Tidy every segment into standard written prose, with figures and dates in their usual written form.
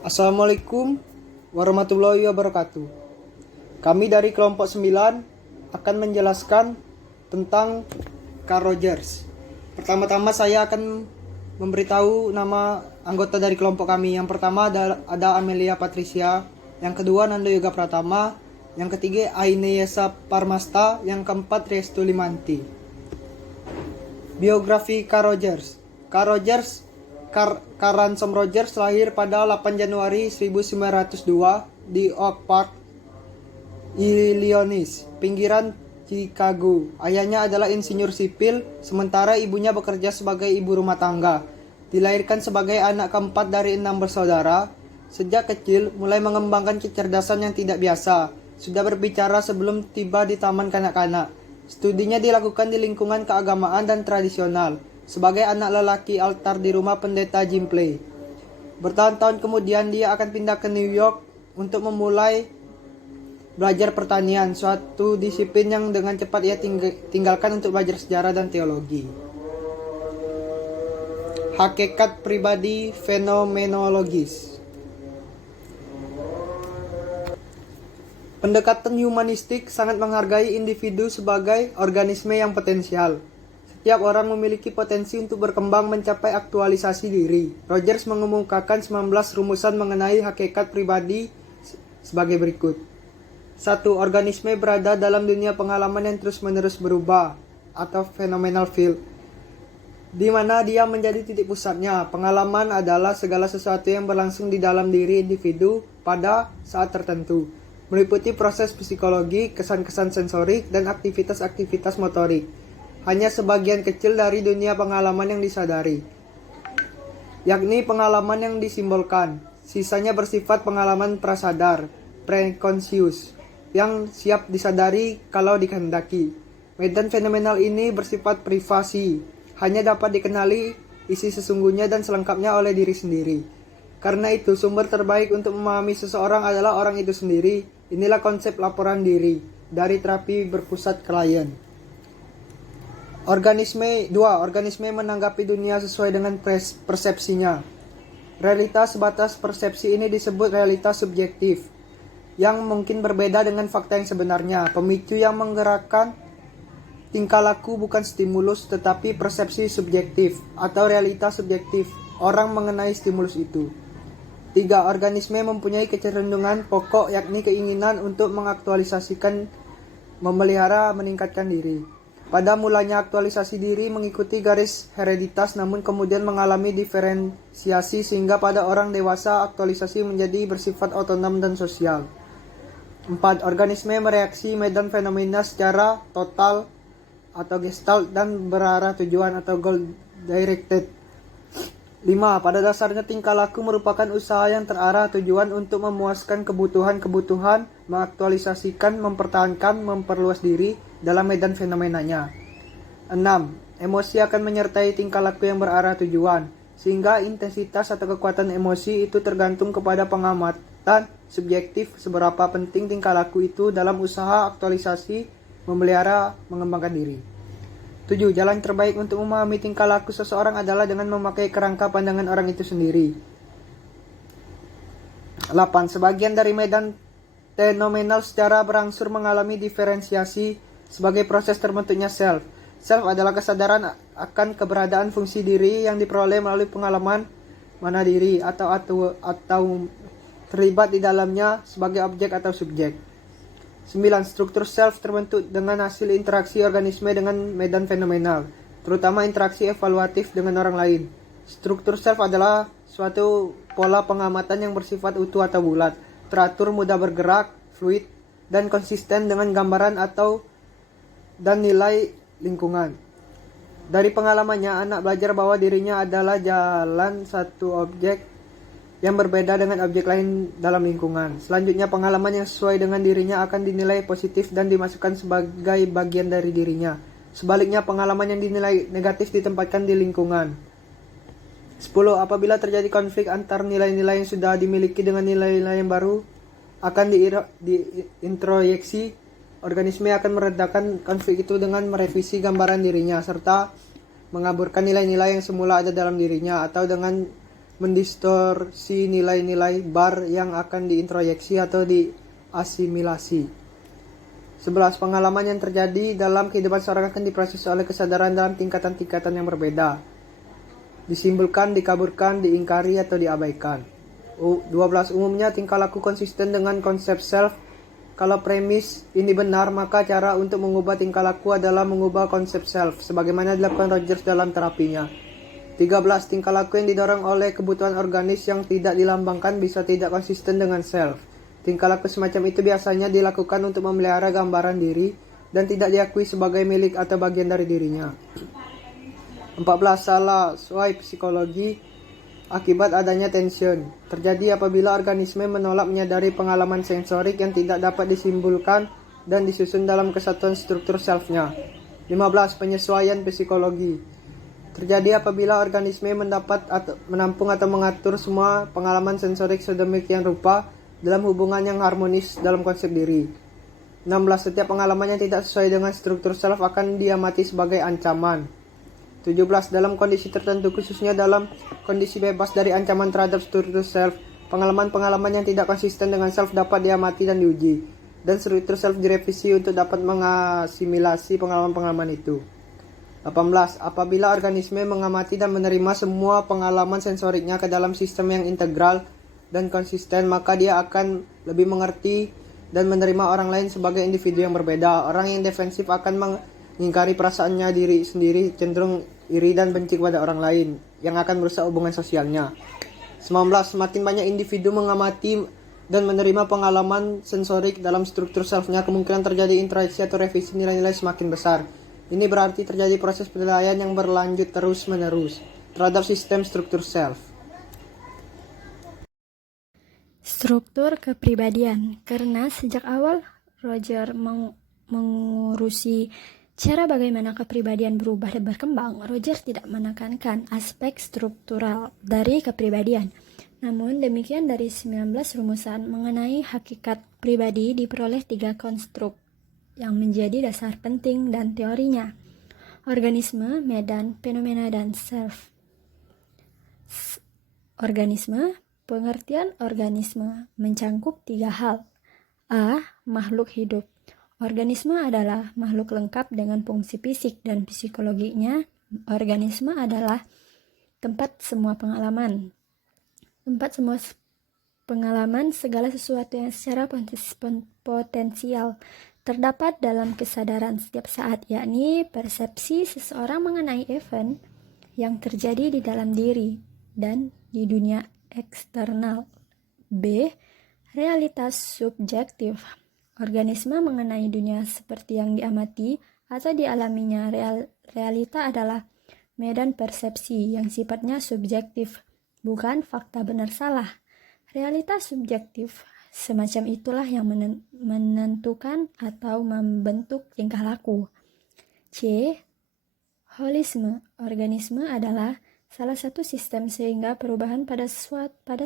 Assalamualaikum warahmatullahi wabarakatuh. Kami dari kelompok 9 akan menjelaskan tentang Carl Rogers. Pertama-tama saya akan memberitahu nama anggota dari kelompok kami. Yang pertama ada Amelia Patricia, yang kedua Nando Yoga Pratama, yang ketiga Aine Yesa Parmasta, yang keempat Restu Limanti. Biografi Carl Rogers. Carl Ransom Rogers lahir pada 8 Januari 1902 di Oak Park, Illinois, pinggiran Chicago. Ayahnya adalah insinyur sipil, sementara ibunya bekerja sebagai ibu rumah tangga. Dilahirkan sebagai anak keempat dari 6 bersaudara, sejak kecil mulai mengembangkan kecerdasan yang tidak biasa. Sudah berbicara sebelum tiba di taman kanak-kanak. Studinya dilakukan di lingkungan keagamaan dan tradisional, sebagai anak lelaki altar di rumah pendeta Jim Clay. Bertahun-tahun kemudian dia akan pindah ke New York untuk memulai belajar pertanian, suatu disiplin yang dengan cepat ia tinggalkan untuk belajar sejarah dan teologi. Hakikat pribadi fenomenologis. Pendekatan humanistik sangat menghargai individu sebagai organisme yang potensial. Setiap orang memiliki potensi untuk berkembang mencapai aktualisasi diri. Rogers mengemukakan 19 rumusan mengenai hakikat pribadi sebagai berikut. 1. Organisme berada dalam dunia pengalaman yang terus-menerus berubah, atau phenomenal field, di mana dia menjadi titik pusatnya. Pengalaman adalah segala sesuatu yang berlangsung di dalam diri individu pada saat tertentu, meliputi proses psikologi, kesan-kesan sensorik, dan aktivitas-aktivitas motorik. Hanya sebagian kecil dari dunia pengalaman yang disadari, yakni pengalaman yang disimbolkan. Sisanya bersifat pengalaman prasadar, preconscious, yang siap disadari kalau dikehendaki. Medan fenomenal ini bersifat privasi, hanya dapat dikenali isi sesungguhnya dan selengkapnya oleh diri sendiri. Karena itu, sumber terbaik untuk memahami seseorang adalah orang itu sendiri. Inilah konsep laporan diri dari terapi berpusat klien. Organisme menanggapi dunia sesuai dengan persepsinya. Realitas sebatas persepsi ini disebut realitas subjektif, yang mungkin berbeda dengan fakta yang sebenarnya. Pemicu yang menggerakkan tingkah laku bukan stimulus, tetapi persepsi subjektif atau realitas subjektif orang mengenai stimulus itu. 3. Organisme mempunyai kecenderungan pokok, yakni keinginan untuk mengaktualisasikan, memelihara, meningkatkan diri. Pada mulanya aktualisasi diri mengikuti garis hereditas, namun kemudian mengalami diferensiasi sehingga pada orang dewasa aktualisasi menjadi bersifat otonom dan sosial. 4. Organisme mereaksi medan fenomena secara total atau gestalt dan berarah tujuan atau goal directed. 5. Pada dasarnya tingkah laku merupakan usaha yang terarah tujuan untuk memuaskan kebutuhan-kebutuhan, mengaktualisasikan, mempertahankan, memperluas diri dalam medan fenomenanya. 6. Emosi akan menyertai tingkah laku yang berarah tujuan, sehingga intensitas atau kekuatan emosi itu tergantung kepada pengamatan subjektif seberapa penting tingkah laku itu dalam usaha aktualisasi, memelihara, mengembangkan diri. 7. Jalan terbaik untuk memahami tingkah laku seseorang adalah dengan memakai kerangka pandangan orang itu sendiri. 8. Sebagian dari medan fenomenal secara berangsur mengalami diferensiasi sebagai proses terbentuknya self. Self adalah kesadaran akan keberadaan fungsi diri yang diperoleh melalui pengalaman mana diri atau terlibat di dalamnya sebagai objek atau subjek. 9. Struktur self terbentuk dengan hasil interaksi organisme dengan medan fenomenal, terutama interaksi evaluatif dengan orang lain. Struktur self adalah suatu pola pengamatan yang bersifat utuh atau bulat, teratur, mudah bergerak, fluid, dan konsisten dengan gambaran dan nilai lingkungan. Dari pengalamannya, anak belajar bahwa dirinya adalah jalan satu objek yang berbeda dengan objek lain dalam lingkungan. Selanjutnya, pengalaman yang sesuai dengan dirinya akan dinilai positif dan dimasukkan sebagai bagian dari dirinya. Sebaliknya, pengalaman yang dinilai negatif ditempatkan di lingkungan. 10. Apabila terjadi konflik antar nilai-nilai yang sudah dimiliki dengan nilai-nilai yang baru, akan diintroyeksi. Organisme akan meredakan konflik itu dengan merevisi gambaran dirinya, serta mengaburkan nilai-nilai yang semula ada dalam dirinya, atau dengan mendistorsi nilai-nilai bar yang akan diintroyeksi atau diasimilasi. 11. Pengalaman yang terjadi dalam kehidupan seorang akan diproses oleh kesadaran dalam tingkatan-tingkatan yang berbeda. Disimpulkan, dikaburkan, diingkari, atau diabaikan. 12. Umumnya tingkah laku konsisten dengan konsep self. Kalau premis ini benar, maka cara untuk mengubah tingkah laku adalah mengubah konsep self, sebagaimana dilakukan Rogers dalam terapinya. 13. Tingkah laku yang didorong oleh kebutuhan organis yang tidak dilambangkan bisa tidak konsisten dengan self. Tingkah laku semacam itu biasanya dilakukan untuk memelihara gambaran diri dan tidak diakui sebagai milik atau bagian dari dirinya. 14. Salah swipe psikologi akibat adanya tension. Terjadi apabila organisme menolak menyadari pengalaman sensorik yang tidak dapat disimpulkan dan disusun dalam kesatuan struktur self-nya. 15. Penyesuaian psikologi terjadi apabila organisme menampung atau mengatur semua pengalaman sensorik sedemikian rupa dalam hubungan yang harmonis dalam konsep diri. 16. Setiap pengalaman yang tidak sesuai dengan struktur self akan diamati sebagai ancaman. 17. Dalam kondisi tertentu, khususnya dalam kondisi bebas dari ancaman terhadap struktur self, pengalaman-pengalaman yang tidak konsisten dengan self dapat diamati dan diuji, dan struktur self direvisi untuk dapat mengasimilasi pengalaman-pengalaman itu. 18. Apabila organisme mengamati dan menerima semua pengalaman sensoriknya ke dalam sistem yang integral dan konsisten, maka dia akan lebih mengerti dan menerima orang lain sebagai individu yang berbeda. Orang yang defensif akan mengingkari perasaannya diri sendiri, cenderung iri dan benci kepada orang lain yang akan merusak hubungan sosialnya. 19. Semakin banyak individu mengamati dan menerima pengalaman sensorik dalam struktur self-nya, kemungkinan terjadi introyeksi atau revisi nilai-nilai semakin besar. Ini berarti terjadi proses penilaian yang berlanjut terus-menerus terhadap sistem struktur self. Struktur kepribadian. Karena sejak awal Roger mengurusi cara bagaimana kepribadian berubah dan berkembang, Roger tidak menekankan aspek struktural dari kepribadian. Namun demikian, dari 19 rumusan mengenai hakikat pribadi diperoleh 3 konstruk yang menjadi dasar penting dan teorinya: organisme, medan, fenomena, dan self. Organisme. Pengertian organisme mencangkup 3 hal. A. Makhluk hidup. Organisme adalah makhluk lengkap dengan fungsi fisik dan psikologinya. Organisme adalah tempat semua pengalaman. Segala sesuatu yang secara potensial terdapat dalam kesadaran setiap saat, yakni persepsi seseorang mengenai event yang terjadi di dalam diri dan di dunia eksternal. B. Realitas subjektif. Organisme mengenai dunia seperti yang diamati atau dialaminya. Realita adalah medan persepsi yang sifatnya subjektif, bukan fakta benar salah. Realitas subjektif semacam itulah yang menentukan atau membentuk tingkah laku. C. Holisme. Organisme adalah salah satu sistem sehingga perubahan pada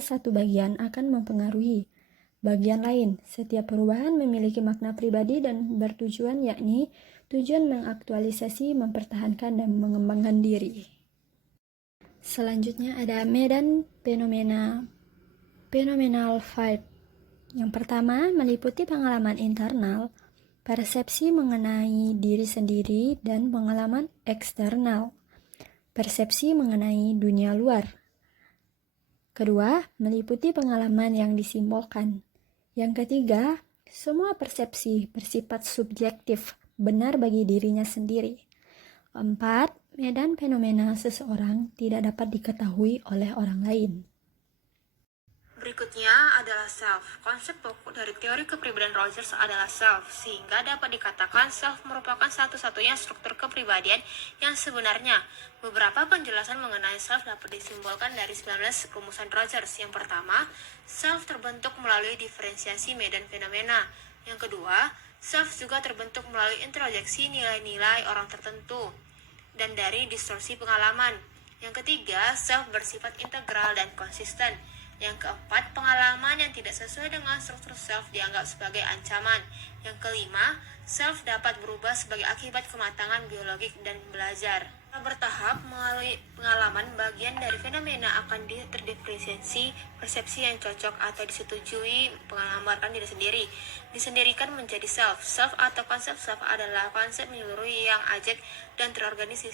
satu bagian akan mempengaruhi bagian lain. Setiap perubahan memiliki makna pribadi dan bertujuan, yakni tujuan mengaktualisasi, mempertahankan, dan mengembangkan diri. Selanjutnya ada medan fenomena, phenomenal field. Yang pertama meliputi pengalaman internal, persepsi mengenai diri sendiri, dan pengalaman eksternal, persepsi mengenai dunia luar. Kedua, meliputi pengalaman yang disimbolkan. Yang ketiga, semua persepsi bersifat subjektif, benar bagi dirinya sendiri. Keempat, medan fenomena seseorang tidak dapat diketahui oleh orang lain. Berikutnya adalah self. Konsep pokok dari teori kepribadian Rogers adalah self, sehingga dapat dikatakan self merupakan satu-satunya struktur kepribadian yang sebenarnya. Beberapa penjelasan mengenai self dapat disimbolkan dari 19 rumusan Rogers. Yang pertama, self terbentuk melalui diferensiasi medan fenomena. Yang kedua, self juga terbentuk melalui introjeksi nilai-nilai orang tertentu dan dari distorsi pengalaman. Yang ketiga, self bersifat integral dan konsisten. Yang keempat, pengalaman yang tidak sesuai dengan struktur self dianggap sebagai ancaman. Yang kelima, self dapat berubah sebagai akibat kematangan biologik dan belajar. Bertahap melalui pengalaman, bagian dari fenomena akan terdefinisi persepsi yang cocok atau disetujui menggambarkan diri sendiri. Disendirikan menjadi self. Self atau konsep self adalah konsep menyeluruh yang ajak dan terorganisir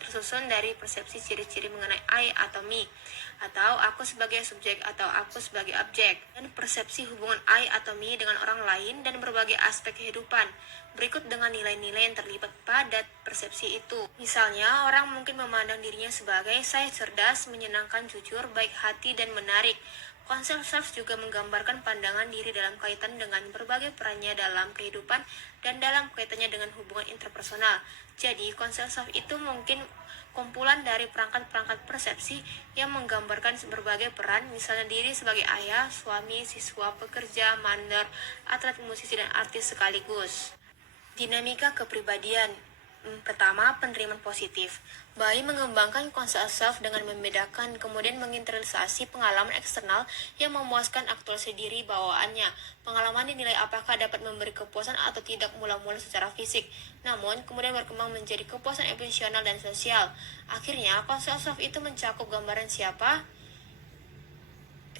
tersusun dari persepsi ciri-ciri mengenai I atau me, atau aku sebagai subjek atau aku sebagai objek, dan persepsi hubungan I atau me dengan orang lain dan berbagai aspek kehidupan. Berikut dengan nilai-nilai yang terlibat pada persepsi itu. Misalnya, orang mungkin memandang dirinya sebagai saya cerdas, menyenangkan, jujur, baik hati, dan menarik. Konsep self juga menggambarkan pandangan diri dalam kaitan dengan berbagai perannya dalam kehidupan dan dalam kaitannya dengan hubungan interpersonal. Jadi, konsep self itu mungkin kumpulan dari perangkat-perangkat persepsi yang menggambarkan berbagai peran, misalnya diri sebagai ayah, suami, siswa, pekerja, mandor, atlet, musisi, dan artis sekaligus. Dinamika kepribadian. Pertama, penerimaan positif. Bayi mengembangkan konsep self dengan membedakan, kemudian menginternalisasi pengalaman eksternal yang memuaskan aktualisasi diri bawaannya. Pengalaman dinilai apakah dapat memberi kepuasan atau tidak mula-mula secara fisik, namun kemudian berkembang menjadi kepuasan emosional dan sosial. Akhirnya, konsep self itu mencakup gambaran siapa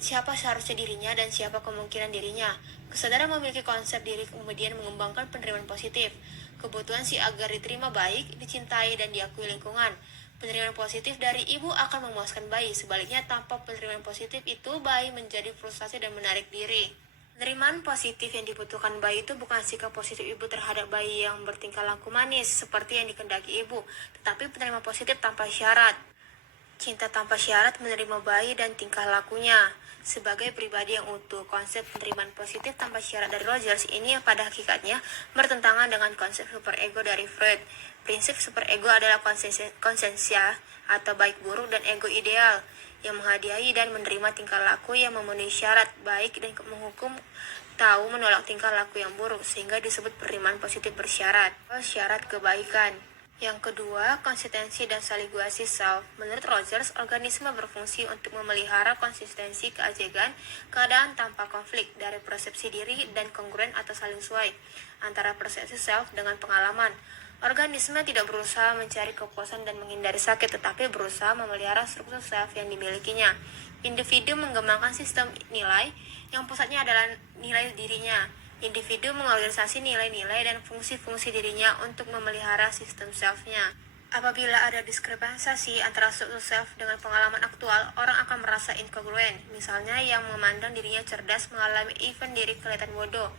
seharusnya dirinya dan siapa kemungkinan dirinya. Kesadaran memiliki konsep diri kemudian mengembangkan penerimaan positif. Kebutuhan si agar diterima baik, dicintai, dan diakui lingkungan. Penerimaan positif dari ibu akan memuaskan bayi. Sebaliknya, tanpa penerimaan positif itu, bayi menjadi frustasi dan menarik diri. Penerimaan positif yang dibutuhkan bayi itu bukan sikap positif ibu terhadap bayi yang bertingkah laku manis seperti yang dikehendaki ibu, tetapi penerimaan positif tanpa syarat. Cinta tanpa syarat menerima bayi dan tingkah lakunya. Sebagai pribadi yang utuh, konsep penerimaan positif tanpa syarat dari Rogers ini pada hakikatnya bertentangan dengan konsep superego dari Freud. Prinsip superego adalah konsensia atau baik buruk dan ego ideal yang menghadiahi dan menerima tingkah laku yang memenuhi syarat baik dan menghukum tahu menolak tingkah laku yang buruk, sehingga disebut penerimaan positif bersyarat. Syarat kebaikan. Yang kedua, konsistensi dan saliguasi self. Menurut Rogers, organisme berfungsi untuk memelihara konsistensi keajegan, keadaan tanpa konflik, dari persepsi diri dan kongruen atau saling sesuai antara persepsi self dengan pengalaman. Organisme tidak berusaha mencari kepuasan dan menghindari sakit, tetapi berusaha memelihara struktur self yang dimilikinya. Individu mengembangkan sistem nilai yang pusatnya adalah nilai dirinya. Individu mengorganisasi nilai-nilai dan fungsi-fungsi dirinya untuk memelihara sistem self-nya. Apabila ada diskrepansi antara struktur self dengan pengalaman aktual, orang akan merasa inkongruen. Misalnya, yang memandang dirinya cerdas mengalami event diri kelihatan bodoh.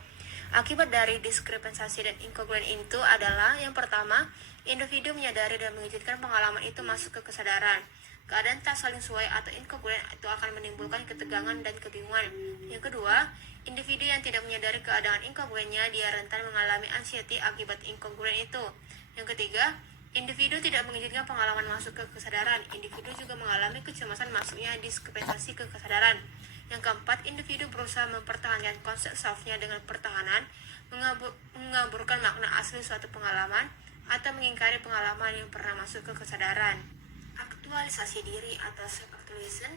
Akibat dari diskrepansi dan inkongruen itu adalah, yang pertama, individu menyadari dan mengizinkan pengalaman itu masuk ke kesadaran. Keadaan tak saling sesuai atau inkongruen itu akan menimbulkan ketegangan dan kebingungan. Yang kedua, individu yang tidak menyadari keadaan inkongruennya, dia rentan mengalami anxiety akibat inkongruen itu. Yang ketiga, individu tidak mengizinkan pengalaman masuk ke kesadaran. Individu juga mengalami kecemasan masuknya diskrepansi ke kesadaran. Yang keempat, individu berusaha mempertahankan konsep self-nya dengan pertahanan, mengaburkan makna asli suatu pengalaman, atau mengingkari pengalaman yang pernah masuk ke kesadaran. Aktualisasi diri atau self-actualization.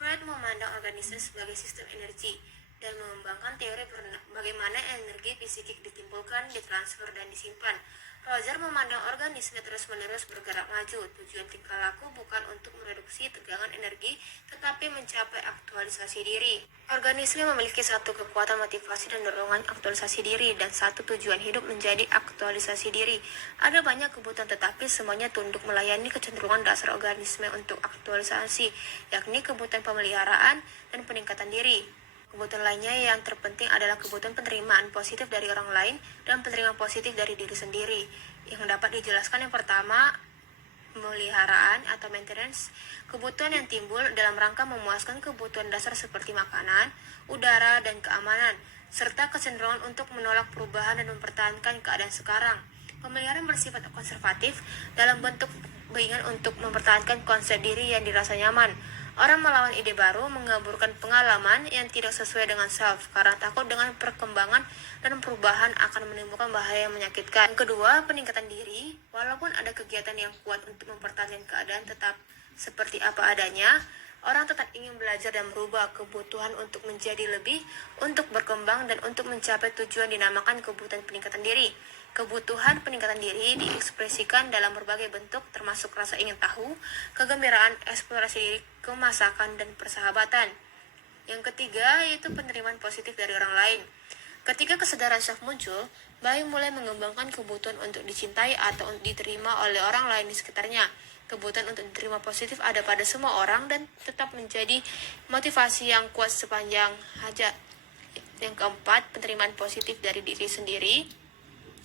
Freud memandang organisme sebagai sistem energi dan mengembangkan teori bagaimana energi psikik ditimbulkan, ditransfer, dan disimpan. Rogers memandang organisme terus-menerus bergerak maju. Tujuan tingkah laku bukan untuk mereduksi tegangan energi, tetapi mencapai aktualisasi diri. Organisme memiliki satu kekuatan motivasi dan dorongan aktualisasi diri, dan satu tujuan hidup menjadi aktualisasi diri. Ada banyak kebutuhan, tetapi semuanya tunduk melayani kecenderungan dasar organisme untuk aktualisasi, yakni kebutuhan pemeliharaan dan peningkatan diri. Kebutuhan lainnya yang terpenting adalah kebutuhan penerimaan positif dari orang lain dan penerimaan positif dari diri sendiri. Yang dapat dijelaskan, yang pertama, pemeliharaan atau maintenance, kebutuhan yang timbul dalam rangka memuaskan kebutuhan dasar seperti makanan, udara, dan keamanan, serta kecenderungan untuk menolak perubahan dan mempertahankan keadaan sekarang. Pemeliharaan bersifat konservatif dalam bentuk keinginan untuk mempertahankan konsep diri yang dirasa nyaman. Orang melawan ide baru, mengaburkan pengalaman yang tidak sesuai dengan self, karena takut dengan perkembangan dan perubahan akan menimbulkan bahaya yang menyakitkan. Yang kedua, peningkatan diri. Walaupun ada kegiatan yang kuat untuk mempertahankan keadaan tetap seperti apa adanya, Orang tetap ingin belajar dan berubah, kebutuhan untuk menjadi lebih, untuk berkembang, dan untuk mencapai tujuan dinamakan kebutuhan peningkatan diri. Kebutuhan peningkatan diri diekspresikan dalam berbagai bentuk, termasuk rasa ingin tahu, kegembiraan, eksplorasi diri, kemasakan, dan persahabatan. Yang ketiga yaitu penerimaan positif dari orang lain. Ketika kesadaran self muncul, Bayu mulai mengembangkan kebutuhan untuk dicintai atau diterima oleh orang lain di sekitarnya. Kebutuhan untuk diterima positif ada pada semua orang dan tetap menjadi motivasi yang kuat sepanjang hajat. Yang keempat, penerimaan positif dari diri sendiri.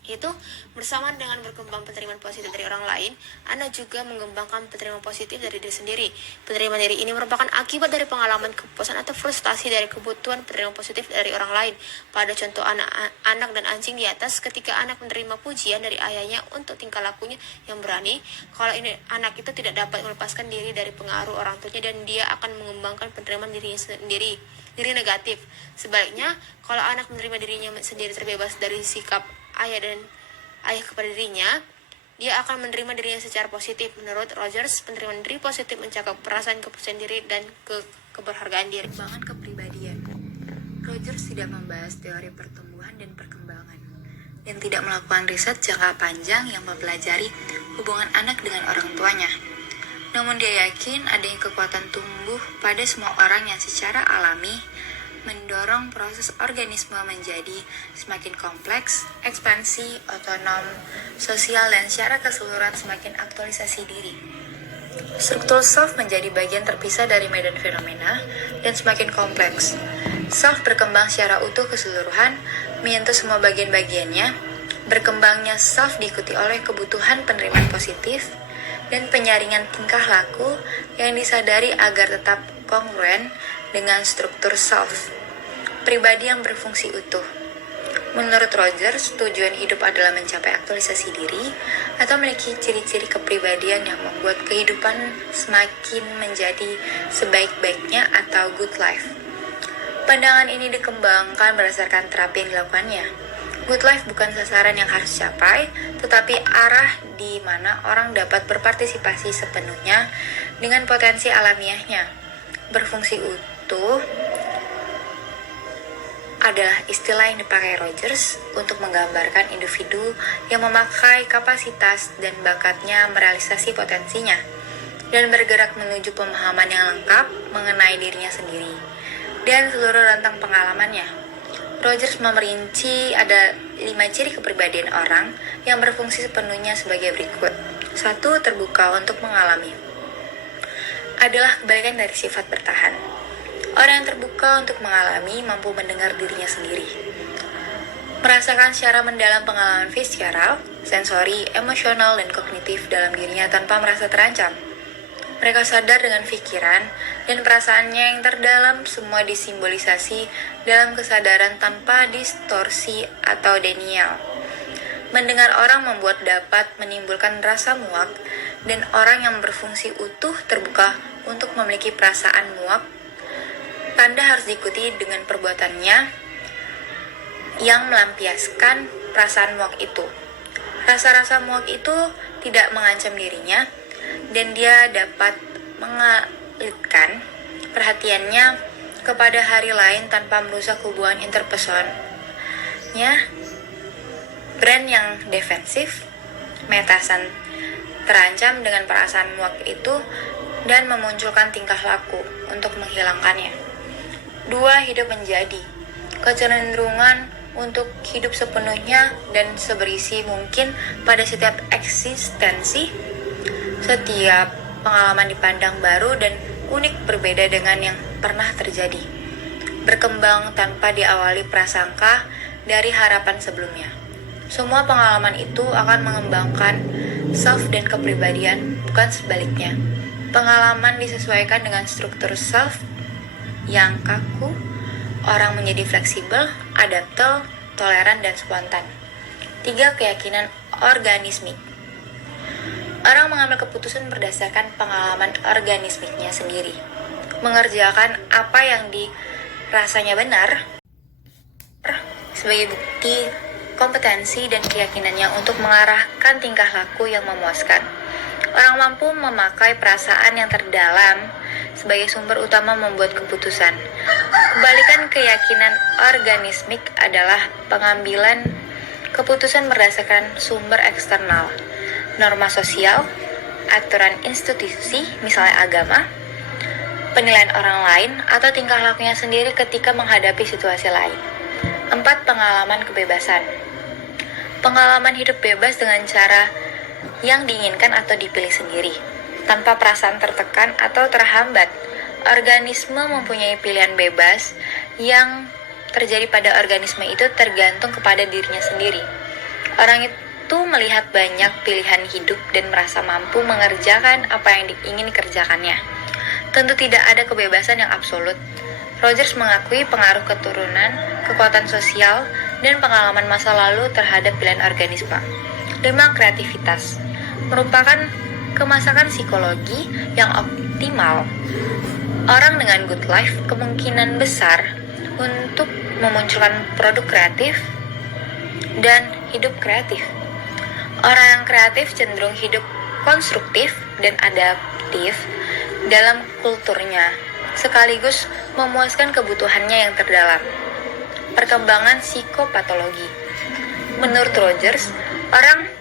Itu bersamaan dengan berkembang penerimaan positif dari orang lain, Anda juga mengembangkan penerimaan positif dari diri sendiri. Penerimaan diri ini merupakan akibat dari pengalaman kepuasan atau frustasi dari kebutuhan penerimaan positif dari orang lain. Pada contoh anak dan anjing di atas, ketika anak menerima pujian dari ayahnya untuk tingkah lakunya yang berani, kalau ini anak itu tidak dapat melepaskan diri dari pengaruh orang tuanya dan dia akan mengembangkan penerimaan dirinya sendiri, diri negatif. Sebaliknya, kalau anak menerima dirinya sendiri terbebas dari sikap ayah kepada dirinya, dia akan menerima dirinya secara positif. Menurut Rogers, penerimaan diri positif mencakup perasaan kepercayaan diri dan keberhargaan diri. Pengembangan kepribadian. Rogers tidak membahas teori pertumbuhan dan perkembangan, dan tidak melakukan riset jangka panjang yang mempelajari hubungan anak dengan orang tuanya. Namun dia yakin adanya kekuatan tumbuh pada semua orang yang secara alami mendorong proses organisme menjadi semakin kompleks, ekspansi, otonom, sosial, dan secara keseluruhan semakin aktualisasi diri. Struktur self menjadi bagian terpisah dari medan fenomena dan semakin kompleks. Self berkembang secara utuh keseluruhan, menyentuh semua bagian-bagiannya. Berkembangnya self diikuti oleh kebutuhan penerimaan positif dan penyaringan tingkah laku yang disadari agar tetap kongruen dengan struktur self. Pribadi yang berfungsi utuh. Menurut Rogers, tujuan hidup adalah mencapai aktualisasi diri atau memiliki ciri-ciri kepribadian yang membuat kehidupan semakin menjadi sebaik-baiknya atau good life. Pandangan ini dikembangkan berdasarkan terapi yang dilakukannya. Good life bukan sasaran yang harus dicapai, tetapi arah di mana orang dapat berpartisipasi sepenuhnya dengan potensi alamiahnya. Berfungsi utuh adalah istilah yang dipakai Rogers untuk menggambarkan individu yang memakai kapasitas dan bakatnya merealisasi potensinya dan bergerak menuju pemahaman yang lengkap mengenai dirinya sendiri dan seluruh rentang pengalamannya. Rogers memerinci ada 5 ciri kepribadian orang yang berfungsi sepenuhnya sebagai berikut. 1. Terbuka untuk mengalami. Adalah kebalikan dari sifat bertahan. Orang yang terbuka untuk mengalami mampu mendengar dirinya sendiri, merasakan secara mendalam pengalaman visceral, sensori, emosional, dan kognitif dalam dirinya tanpa merasa terancam. Mereka sadar dengan pikiran dan perasaannya yang terdalam, semua disimbolisasi dalam kesadaran tanpa distorsi atau denial. Mendengar orang membuat dapat menimbulkan rasa muak, dan orang yang berfungsi utuh terbuka untuk memiliki perasaan muak. Tanda harus diikuti dengan perbuatannya yang melampiaskan perasaan muak itu. Rasa-rasa muak itu tidak mengancam dirinya, dan dia dapat mengalihkan perhatiannya kepada hari lain tanpa merusak hubungan interpersonalnya. Brand yang defensif, metasan terancam dengan perasaan muak itu dan memunculkan tingkah laku untuk menghilangkannya. 2. Hidup menjadi. Kecenderungan untuk hidup sepenuhnya dan seberisi mungkin pada setiap eksistensi. Setiap pengalaman dipandang baru dan unik berbeda dengan yang pernah terjadi. Berkembang tanpa diawali prasangka dari harapan sebelumnya. Semua pengalaman itu akan mengembangkan self dan kepribadian, bukan sebaliknya. Pengalaman disesuaikan dengan struktur self yang kaku, orang menjadi fleksibel, adaptel, toleran, dan spontan. 3. Keyakinan organismik. Orang mengambil keputusan berdasarkan pengalaman organismiknya sendiri, mengerjakan apa yang dirasanya benar sebagai bukti kompetensi dan keyakinannya untuk mengarahkan tingkah laku yang memuaskan. Orang mampu memakai perasaan yang terdalam sebagai sumber utama membuat keputusan. Kebalikan keyakinan organismik adalah pengambilan keputusan berdasarkan sumber eksternal, norma sosial, aturan institusi, misalnya agama, penilaian orang lain, atau tingkah lakunya sendiri ketika menghadapi situasi lain. 4. Pengalaman kebebasan. Pengalaman hidup bebas dengan cara yang diinginkan atau dipilih sendiri, tanpa perasaan tertekan atau terhambat. Organisme mempunyai pilihan bebas yang terjadi pada organisme itu tergantung kepada dirinya sendiri. Orang itu melihat banyak pilihan hidup dan merasa mampu mengerjakan apa yang ingin dikerjakannya. Tentu tidak ada kebebasan yang absolut. Rogers mengakui pengaruh keturunan, kekuatan sosial, dan pengalaman masa lalu terhadap pilihan organisme. 5. Kreativitas merupakan kemasakan psikologi yang optimal. Orang dengan good life kemungkinan besar untuk memunculkan produk kreatif dan hidup kreatif. Orang yang kreatif cenderung hidup konstruktif dan adaptif dalam kulturnya, sekaligus memuaskan kebutuhannya yang terdalam. Perkembangan psikopatologi. Menurut Rogers, orang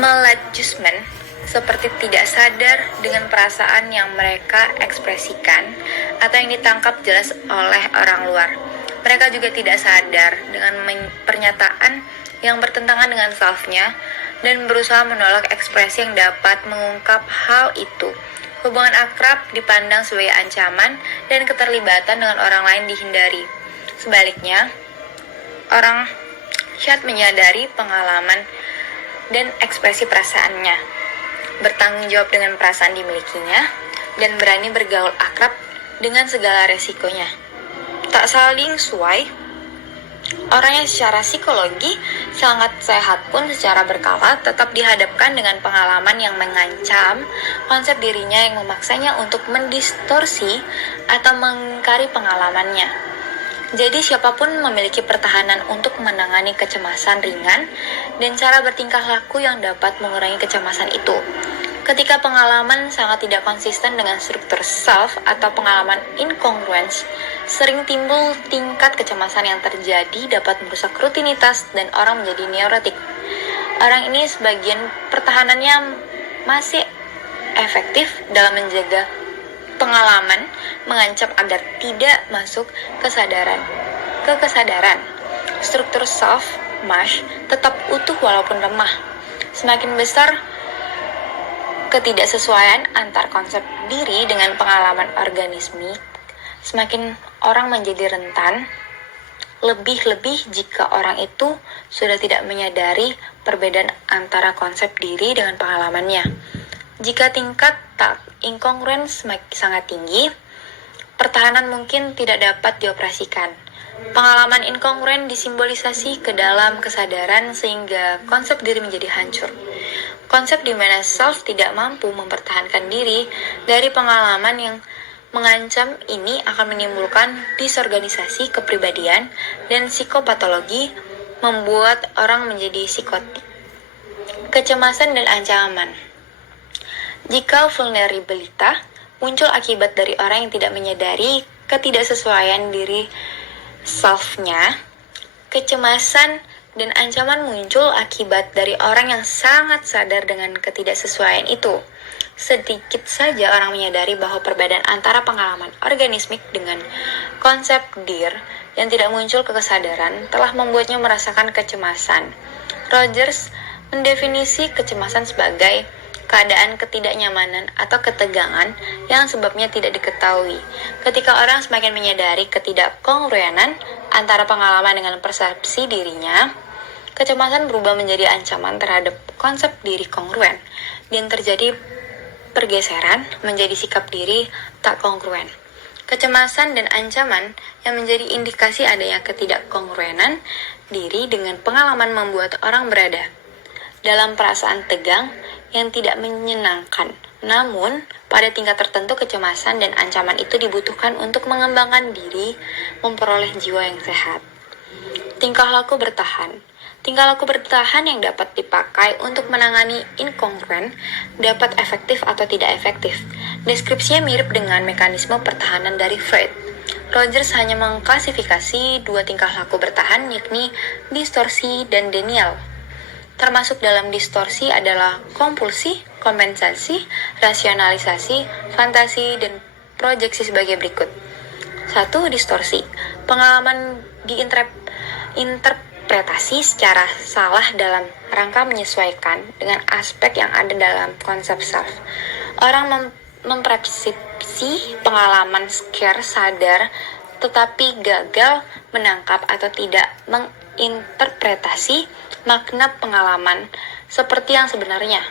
maladjustment seperti tidak sadar dengan perasaan yang mereka ekspresikan atau yang ditangkap jelas oleh orang luar. Mereka juga tidak sadar dengan pernyataan yang bertentangan dengan self-nya dan berusaha menolak ekspresi yang dapat mengungkap hal itu. Hubungan akrab dipandang sebagai ancaman dan keterlibatan dengan orang lain dihindari. Sebaliknya, orang syad menyadari pengalaman dan ekspresi perasaannya, bertanggung jawab dengan perasaan dimilikinya, dan berani bergaul akrab dengan segala resikonya. Tak saling suai, orang yang secara psikologi sangat sehat pun secara berkala tetap dihadapkan dengan pengalaman yang mengancam konsep dirinya yang memaksanya untuk mendistorsi atau mengingkari pengalamannya. Jadi siapapun memiliki pertahanan untuk menangani kecemasan ringan dan cara bertingkah laku yang dapat mengurangi kecemasan itu. Ketika pengalaman sangat tidak konsisten dengan struktur self atau pengalaman incongruence, sering timbul tingkat kecemasan yang terjadi dapat merusak rutinitas dan orang menjadi neurotik. Orang ini sebagian pertahanannya masih efektif dalam menjaga pengalaman, mengancam agar tidak masuk ke kesadaran. Struktur self, MASH, tetap utuh walaupun lemah. Semakin besar ketidaksesuaian antar konsep diri dengan pengalaman organismik, semakin orang menjadi rentan, lebih-lebih jika orang itu sudah tidak menyadari perbedaan antara konsep diri dengan pengalamannya. Jika tingkat tak inkongruen sangat tinggi, pertahanan mungkin tidak dapat dioperasikan. Pengalaman inkongruen disimbolisasi ke dalam kesadaran sehingga konsep diri menjadi hancur. Konsep di mana self tidak mampu mempertahankan diri dari pengalaman yang mengancam ini akan menimbulkan disorganisasi kepribadian dan psikopatologi, membuat orang menjadi psikotik. Kecemasan dan ancaman. Jika vulnerabilitas muncul akibat dari orang yang tidak menyadari ketidaksesuaian diri self-nya, kecemasan dan ancaman muncul akibat dari orang yang sangat sadar dengan ketidaksesuaian itu. Sedikit saja orang menyadari bahwa perbedaan antara pengalaman organismik dengan konsep dir yang tidak muncul ke kesadaran telah membuatnya merasakan kecemasan. Rogers mendefinisi kecemasan sebagai keadaan ketidaknyamanan atau ketegangan yang sebabnya tidak diketahui. Ketika orang semakin menyadari ketidakkongruenan antara pengalaman dengan persepsi dirinya, kecemasan berubah menjadi ancaman terhadap konsep diri kongruen, dan terjadi pergeseran menjadi sikap diri tak kongruen. Kecemasan dan ancaman yang menjadi indikasi adanya ketidakkongruenan diri dengan pengalaman membuat orang berada dalam perasaan tegang yang tidak menyenangkan. Namun, pada tingkat tertentu kecemasan dan ancaman itu dibutuhkan untuk mengembangkan diri, memperoleh jiwa yang sehat. Tingkah laku bertahan. Tingkah laku bertahan yang dapat dipakai untuk menangani inkongruen dapat efektif atau tidak efektif. Deskripsinya mirip dengan mekanisme pertahanan dari Freud. Rogers hanya mengklasifikasi dua tingkah laku bertahan, yakni distorsi dan denial. Termasuk dalam distorsi adalah kompulsi, kompensasi, rasionalisasi, fantasi, dan proyeksi sebagai berikut. 1. Distorsi. Pengalaman diinterpretasi secara salah dalam rangka menyesuaikan dengan aspek yang ada dalam konsep self. Orang mempersepsi pengalaman scare sadar tetapi gagal menangkap atau tidak menginterpretasi makna pengalaman seperti yang sebenarnya.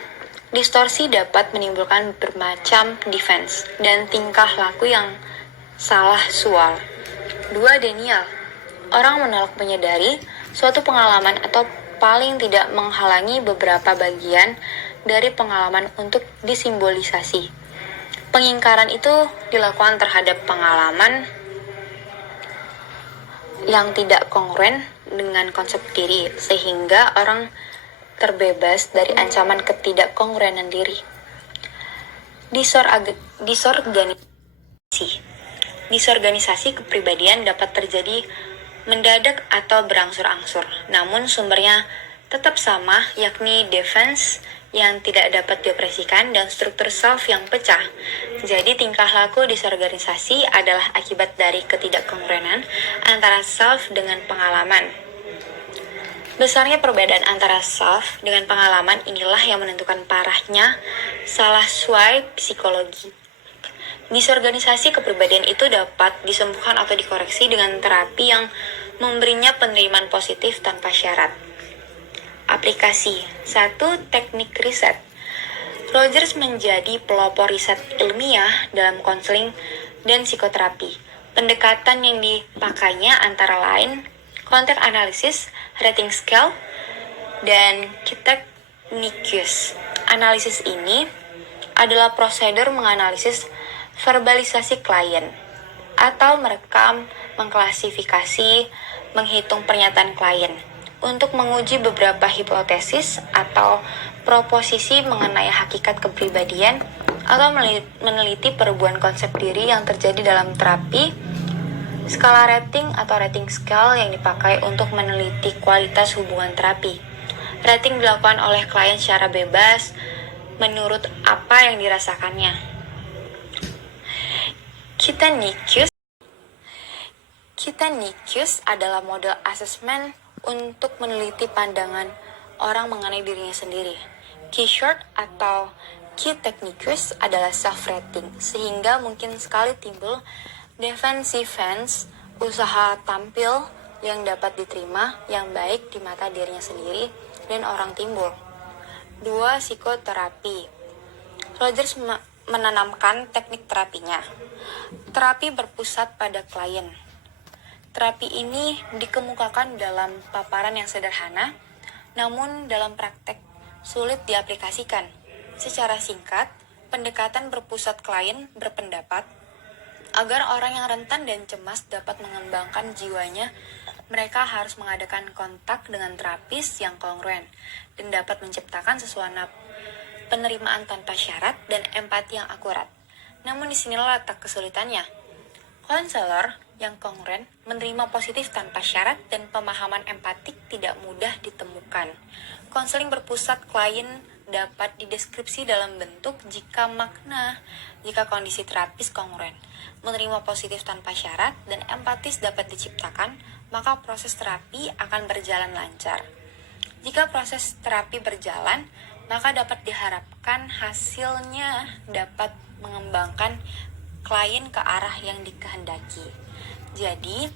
Distorsi dapat menimbulkan bermacam defense dan tingkah laku yang salah sual. 2. Denial. Orang menolak menyadari suatu pengalaman atau paling tidak menghalangi beberapa bagian dari pengalaman untuk disimbolisasi. Pengingkaran itu dilakukan terhadap pengalaman yang tidak kongruen dengan konsep diri, sehingga orang terbebas dari ancaman ketidakkongruenan diri. Disorganisasi kepribadian dapat terjadi mendadak atau berangsur-angsur, namun sumbernya tetap sama, yakni defense yang tidak dapat dioperasikan dan struktur self yang pecah. Jadi tingkah laku disorganisasi adalah akibat dari ketidakkongruenan antara self dengan pengalaman. Besarnya perbedaan antara self dengan pengalaman inilah yang menentukan parahnya salah suai psikologi. Disorganisasi kepribadian itu dapat disembuhkan atau dikoreksi dengan terapi yang memberinya penerimaan positif tanpa syarat. Aplikasi 1. Teknik riset. Rogers menjadi pelopor riset ilmiah dalam konseling dan psikoterapi. Pendekatan yang dipakainya antara lain context analysis, rating scale, dan Kiteknikus. Analisis ini adalah prosedur menganalisis verbalisasi klien atau merekam, mengklasifikasi, menghitung pernyataan klien untuk menguji beberapa hipotesis atau proposisi mengenai hakikat kepribadian atau meneliti perubahan konsep diri yang terjadi dalam terapi. Skala rating atau rating scale yang dipakai untuk meneliti kualitas hubungan terapi. Rating dilakukan oleh klien secara bebas menurut apa yang dirasakannya. Kiteknikus adalah model asesmen untuk meneliti pandangan orang mengenai dirinya sendiri. Keysort atau Kiteknikus adalah self-rating, sehingga mungkin sekali timbul defensiveness, usaha tampil yang dapat diterima yang baik di mata dirinya sendiri dan orang timbul. 2. Psikoterapi. Rogers menanamkan teknik terapinya. Terapi berpusat pada klien. Terapi ini dikemukakan dalam paparan yang sederhana, namun dalam praktek sulit diaplikasikan. Secara singkat, pendekatan berpusat klien berpendapat agar orang yang rentan dan cemas dapat mengembangkan jiwanya, mereka harus mengadakan kontak dengan terapis yang kongruen dan dapat menciptakan sesuatu penerimaan tanpa syarat dan empati yang akurat. Namun disinilah letak kesulitannya. Konselor yang kongruen menerima positif tanpa syarat dan pemahaman empatik tidak mudah ditemukan. Konseling berpusat klien dapat dideskripsi dalam bentuk jika kondisi terapis kongruen, menerima positif tanpa syarat, dan empatis dapat diciptakan, maka proses terapi akan berjalan lancar. Jika proses terapi berjalan, maka dapat diharapkan hasilnya dapat mengembangkan klien ke arah yang dikehendaki. Jadi,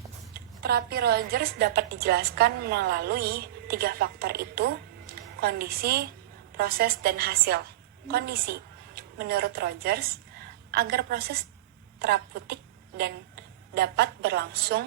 terapi Rogers dapat dijelaskan melalui 3 faktor itu: kondisi, proses, dan hasil. Kondisi, menurut Rogers, agar proses terapeutik dan dapat berlangsung